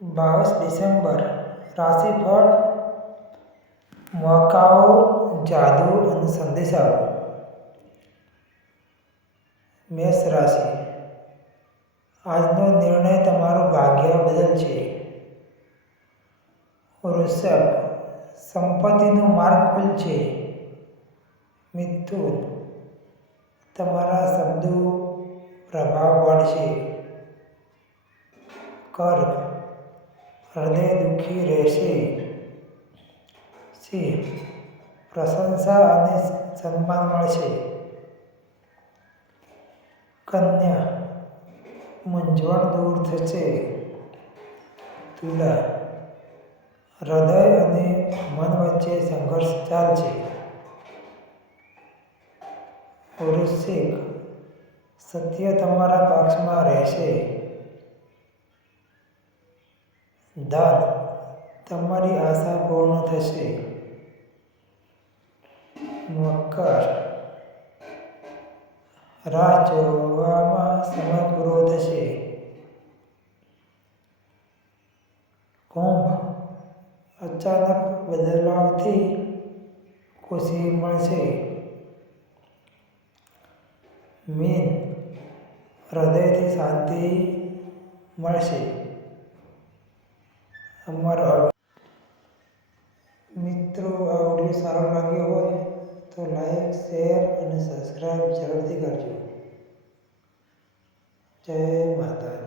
22 December રાશિફળ મોકાઓ જાદુ અને સંદેશાઓ. મેષ રાશિ, આજનો નિર્ણય તમારું ભાગ્ય બદલશે. વૃષભ, સંપત્તિનો માર્ગ ખુલશે. મિથુન, તમારા શબ્દો પ્રભાવ પાડશે. કર્ક, હૃદય દુઃખી રહેશે. સિંહ, પ્રશંસા અને સન્માન મળશે. કન્યા, મૂંઝવણ દૂર થશે. તુલા, હૃદય અને મન વચ્ચે સંઘર્ષ ચાલશે. વૃશ્ચિક, સત્ય તમારા પક્ષમાં રહેશે. ધન, તમારી આશા પૂર્ણ થશે. મકર, રાહ જોવામાં સમય પૂરો થશે. કુંભ, અચાનક બદલાવથી ખુશી મળશે. મીન, હૃદયથી શાંતિ મળશે. મિત્રો, આ વિડીયો સારો લાગ્યો હોય તો લાઈક, શેર અને સબસ્ક્રાઈબ જરૂરથી કરજો. જય માતા.